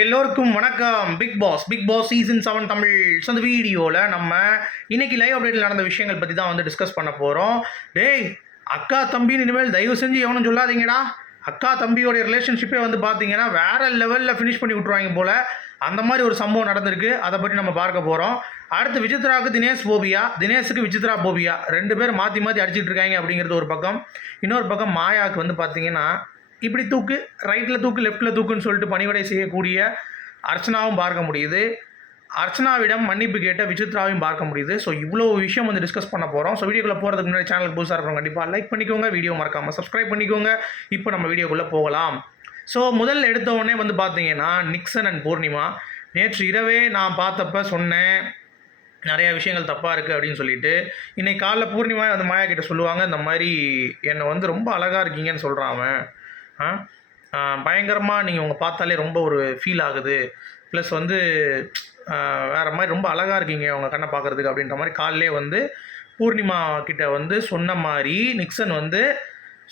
எல்லோருக்கும் வணக்கம். Big Boss Big Boss season seven Tamil. So அந்த வீடியோவில் நம்ம இன்னைக்கு லைவ் அப்டேட்டில் நடந்த விஷயங்கள் பற்றி தான் வந்து டிஸ்கஸ் பண்ண போகிறோம் டேய் அக்கா தம்பின்னு இனிமேல் தயவு செஞ்சு எவனும் சொல்லாதீங்கடா. அக்கா தம்பியோடைய ரிலேஷன்ஷிப்பே வந்து பார்த்தீங்கன்னா வேற லெவலில் ஃபினிஷ் பண்ணி விட்ருவாங்க போல். அந்த மாதிரி ஒரு சம்பவம் நடந்திருக்கு. அதை பற்றி நம்ம பார்க்க போகிறோம் அடுத்து விசித்ராவுக்கு தினேஷ் போபியா தினேஷுக்கு விசித்ரா போபியா. ரெண்டு பேரும் மாற்றி மாற்றி அடிச்சிட்டு இருக்காங்க அப்படிங்கிறது ஒரு பக்கம். இன்னொரு பக்கம் மாயாவுக்கு வந்து பார்த்தீங்கன்னா இப்படி தூக்கு ரைட்டில் தூக்கு லெஃப்ட்டில் தூக்குன்னு சொல்லிட்டு பணிவிடை செய்யக்கூடிய அர்ச்சனாவும் பார்க்க முடியுது. அர்ச்சனாவிடம் மன்னிப்பு கேட்ட விசித்ராவையும் பார்க்க முடியுது. ஸோ இவ்வளோ விஷயம் வந்து டிஸ்கஸ் பண்ண போகிறோம் ஸோ வீடியோக்குள்ளே போகிறதுக்கு முன்னாடி சேனலுக்கு புதுசாக இருக்கிறவங்க கண்டிப்பாக லைக் பண்ணிக்கோங்க. வீடியோ மறக்காமல் சப்ஸ்கிரைப் பண்ணிக்கோங்க. இப்போ நம்ம வீடியோக்குள்ளே போகலாம். ஸோ முதல்ல எடுத்த உடனே வந்து பார்த்தீங்கன்னா நிக்சன் அண்ட் பூர்ணிமா நேற்று இரவே நான் பார்த்தப்ப சொன்னேன் நிறையா விஷயங்கள் தப்பாக இருக்குது அப்படின்னு சொல்லிட்டு. இன்றைக்கி காலைல பூர்ணிமா அந்த மாயா கிட்ட சொல்லுவாங்க இந்த மாதிரி என்னை வந்து ரொம்ப அழகாக இருக்கீங்கன்னு சொல்கிறான் அவன். பயங்கரமாக நீங்கள் உங்கள் பார்த்தாலே ரொம்ப ஒரு ஃபீல் ஆகுது. ப்ளஸ் வந்து வேறு வேற மாதிரி ரொம்ப அழகாக இருக்கீங்க உங்கள் கண்ணை பார்க்குறதுக்கு அப்படின்ற மாதிரி காலையிலே வந்து பூர்ணிமா கிட்ட வந்து சொன்ன மாதிரி நிக்சன் வந்து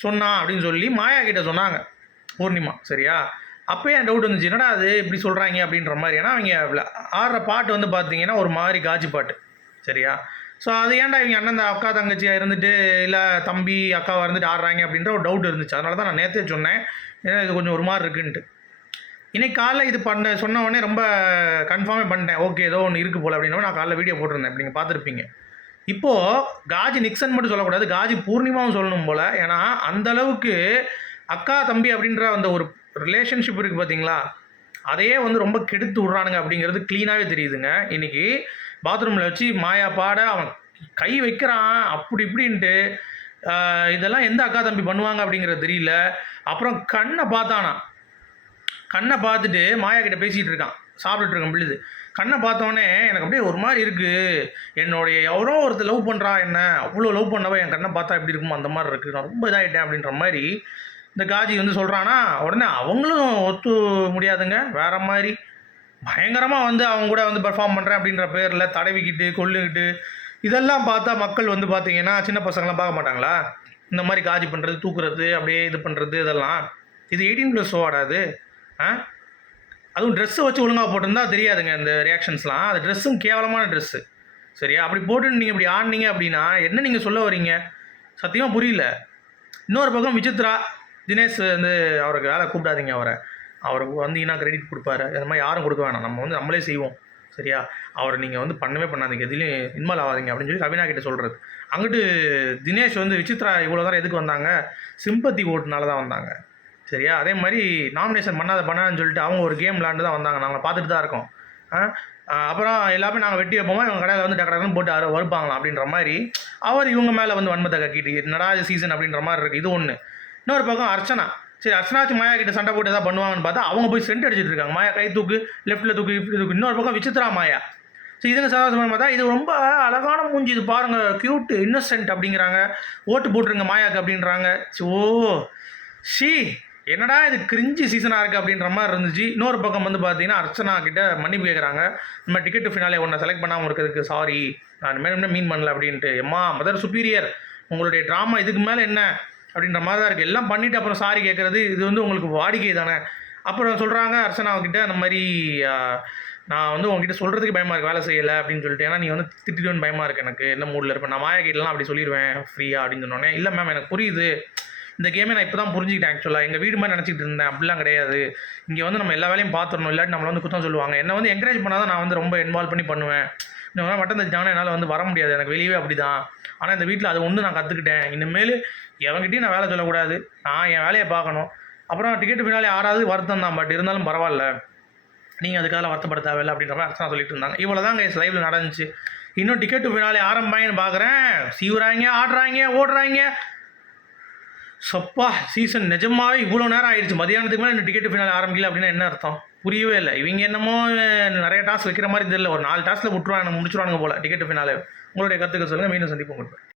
சொன்னான் அப்படின்னு சொல்லி மாயா கிட்ட சொன்னாங்க. பூர்ணிமா சரியா? அப்போயே என் டவுட் வந்துச்சு. என்னடா அது இப்படி சொல்கிறாங்க அப்படின்ற மாதிரி. ஏன்னா அவங்க ஆடுற பாட்டு வந்து பார்த்தீங்கன்னா ஒரு மாதிரி காஜி பாட்டு. சரியா? ஸோ அது ஏன்டா இவங்க அண்ணன் இந்த அக்கா தங்கச்சியாக இருந்துட்டு இல்லை தம்பி அக்காவாக இருந்துட்டு ஆடுறாங்க அப்படின்ற ஒரு டவுட் இருந்துச்சு. அதனால தான் நான் நேற்றே சொன்னேன். ஏன்னா இது கொஞ்சம் ஒரு மாதிரி இருக்குன்ட்டு. இன்னைக்கு காலைல இது பண்ண சொன்ன உடனே ரொம்ப கன்ஃபார்மே பண்ணிட்டேன். ஓகே ஏதோ ஒன்று இருக்குது போல் அப்படின்னு நான் காலைல வீடியோ போட்டிருந்தேன். அப்படி நீங்கள் பார்த்துருப்பீங்க. இப்போது காஜி நிக்சன் மட்டும் சொல்லக்கூடாது. காஜி பூர்ணிமாவும் சொல்லணும் போல். ஏன்னா அந்த அளவுக்கு அக்கா தம்பி அப்படின்ற அந்த ஒரு ரிலேஷன்ஷிப் இருக்குது பார்த்தீங்களா அதையே வந்து ரொம்ப கெடுத்து விட்றானுங்க அப்படிங்கிறது க்ளீனாகவே தெரியுதுங்க. இன்னைக்கு பாத்ரூமில் வச்சு மாயா பாட அவன் கை வைக்கிறான் அப்படி இப்படின்ட்டு இதெல்லாம் எந்த அக்கா தம்பி பண்ணுவாங்க அப்படிங்கிறது தெரியல. அப்புறம் கண்ணை பார்த்தானா? கண்ணை பார்த்துட்டு மாயா கிட்ட பேசிகிட்டு இருக்கான். சாப்பிட்டுட்டு இருக்கான் பிள்ளுது கண்ணை பார்த்தோன்னே எனக்கு அப்படியே ஒரு மாதிரி இருக்குது என்னுடைய எவரோ ஒருத்தர் லவ் பண்ணுறா என்ன? அவ்வளோ லவ் பண்ணவ என் கண்ணை பார்த்தா எப்படி இருக்குமோ அந்த மாதிரி இருக்குது நான் ரொம்ப இதாகிட்டேன் அப்படின்ற மாதிரி இந்த காஜி வந்து சொல்கிறானா உடனே அவங்களும் ஒத்து முடியாதுங்க. வேறு மாதிரி. பயங்கரமாக வந்து அவங்க கூட வந்து பெர்ஃபார்ம் பண்ணுறேன் அப்படின்ற பேரில் தடவிக்கிட்டு கொல்லுக்கிட்டு இதெல்லாம் பார்த்தா மக்கள் வந்து பார்த்தீங்கன்னா சின்ன பசங்களாம் பார்க்க மாட்டாங்களா? இந்த மாதிரி காஜி பண்ணுறது தூக்குறது அப்படியே இது பண்ணுறது இதெல்லாம். இது எயிட்டீன் ப்ளஸ் ஓடாது ஆ? அதுவும் ட்ரெஸ்ஸை வச்சு ஒழுங்காக போட்டிருந்தா தெரியாதுங்க இந்த ரியாக்ஷன்ஸ்லாம் அது ட்ரெஸ்ஸும் கேவலமான ட்ரெஸ்ஸு சரியா? அப்படி போட்டு நீங்கள் இப்படி ஆடினீங்க அப்படின்னா என்ன நீங்கள் சொல்ல வரீங்க சத்தியமாக புரியல. இன்னொரு பக்கம் விசித்ரா தினேஷ் வந்து அவருக்கு வேலை கூப்பிடாதீங்க அவரை. அவர் வந்தீங்கன்னா கிரெடிட் கொடுப்பாரு? அந்த மாதிரி யாரும் கொடுக்க வேணாம். நம்ம வந்து நம்மளே செய்வோம். சரியா? அவரை நீங்கள் வந்து பண்ணவே பண்ணாதீங்க. எதுலேயும் இன்வால்வ் ஆகாதீங்க அப்படின்னு சொல்லி ரவீனா கிட்ட சொல்கிறது அங்கிட்டு தினேஷ் வந்து விசித்ரா இவ்வளோ தான் எதுக்கு வந்தாங்க? சிம்பத்தி ஓட்டுனால தான் வந்தாங்க. சரியா? அதே மாதிரி நாமினேஷன் பண்ணாத பண்ணான்னு சொல்லிட்டு அவங்க ஒரு கேம் விளாண்டு தான் வந்தாங்க. நாங்கள் பார்த்துட்டு தான் இருக்கோம். ஆ? அப்புறம் எல்லாமே நாங்கள் வெட்டி வைப்போமா? இவங்க கடையில் வந்து டக்கடன்னு போட்டு அவர் வறுப்பாங்களாம் அப்படின்ற மாதிரி அவர் இவங்க மேலே வந்து வன்மத்தை கக்கிட்டு என்னடா இது சீசன் அப்படின்ற மாதிரி இருக்குது இது ஒன்று இன்னொரு பக்கம் அர்ச்சனா. சரி அர்ச்சனாச்சு மாயா கிட்ட சண்டை போட்டு எதாவது பண்ணுவாங்கன்னு பார்த்தா அவங்க போய் சென்ட் அடிச்சிட்டு இருக்காங்க. மாயா கை தூக்கு லெஃப்ட்டில் தூக்கு இப்படி தூக்கு இன்னொரு பக்கம் விசித்ரா மாயா. ஸோ இதுங்க சதாசம் பார்த்தா இது ரொம்ப அழகான மூஞ்சி இது பாருங்க க்யூட் இன்னசென்ட் அப்படிங்கிறாங்க. ஓட்டு போட்டுருங்க மாயாக்கு அப்படின்றாங்க. ஓ ஷீ என்னடா இது கிரிஞ்சி சீசனாக இருக்குது அப்படின்ற மாதிரி இருந்துச்சு. இன்னொரு பக்கம் வந்து பார்த்தீங்கன்னா அர்ச்சனா கிட்ட மன்னிப்பு கேட்குறாங்க நம்ம டிக்கெட் ஃபினாலே ஒன்றை செலக்ட் பண்ணாமல் இருக்கிறதுக்கு சாரி நான் மேலும் மீன் பண்ணல அப்படின்ட்டு. எம்மா மதர் சுப்பீரியர் உங்களுடைய ட்ராமா இதுக்கு மேலே என்ன? அப்படின்ற மாதிரி தான் இருக்குது எல்லாம் பண்ணிவிட்டு அப்புறம் சாரி கேட்குறது இது வந்து உங்களுக்கு வாடிக்கை தானே? அப்புறம் சொல்கிறாங்க அர்ச்சனாவுக்கிட்ட அந்த மாதிரி நான் வந்து உங்ககிட்ட சொல்கிறதுக்கு பயமாக இருக்குது வேலை செய்யலை அப்படின்னு சொல்லிட்டு. ஏன்னா நீ வந்து திட்டிடுவேன் பயமாக இருக்குது எனக்கு. என்ன மூடில் இருப்பேன் நான் மாயா கேட்டலாம் அப்படி சொல்லிடுவேன் ஃப்ரீயாக அப்படின்னு சொன்னோன்னே இல்லை மேம் எனக்கு புரியுது. இந்த கேமே நான் இப்போ தான் புரிஞ்சுக்கிட்டேன் ஆக்சுவலாக எங்கள் வீடு மாதிரி நினச்சிட்டு இருந்தேன். அப்படிலாம் கிடையாது. இங்கே வந்து நம்ம எல்லா வேலையும் பார்த்துடணும் இல்லாட்டி நம்மளை வந்து குத்தம் சொல்லுவாங்க. என்ன வந்து என்கரேஜ் பண்ணால் தான் நான் வந்து ரொம்ப இன்வால்வ் பண்ணி பண்ணுவேன். இன்னும் மட்டும் தச்சுட்டாங்கன்னா என்னால் வந்து வர முடியாது. எனக்கு வெளியவே அப்படி தான் ஆனால் இந்த வீட்டில் அது ஒன்று நான் கற்றுக்கிட்டேன் இனிமேல் எவங்கிட்டையும் நான் வேலை சொல்லக்கூடாது. நான் என் வேலையை பார்க்கணும். அப்புறம் டிக்கெட்டு பின்னாலே ஆறாவது வருத்தம் தான். பட் இருந்தாலும் பரவாயில்ல. நீங்கள் அதுக்காக வருத்தப்பட தேவையில்லை அப்படின்ற மாதிரி அர்ச்சனா சொல்லிட்டு இருந்தாங்க. இவ்வளோ தான் கைஸ் லைவில் நடந்துச்சு. இன்னும் டிக்கெட்டு பின்னாலே ஆரம்பாங்கன்னு பார்க்குறேன் சீவுறாங்க ஆடுறாங்க ஓடுறாங்க. சப்பா சீசன் நிஜமாவே இவ்வளோ நேரம் ஆயிடுச்சு. மதியானத்துக்கு மேலே இந்த டிக்கெட்டு ஃபினால் ஆரம்பிக்கல அப்படின்னா என்ன அர்த்தம்? புரியவே இல்லை. இவங்க என்னமோ நிறைய டாஸ்க் வைக்கிற மாதிரி தெரியல. ஒரு நாலு டாஸ்கில் விட்டுருவாங்க முடிச்சுருவானுங்க போல டிக்கெட்டு ஃபினாலே உங்களுடைய கருத்துக்கள் சொல்லுங்கள் மீண்டும் சந்திப்போம்.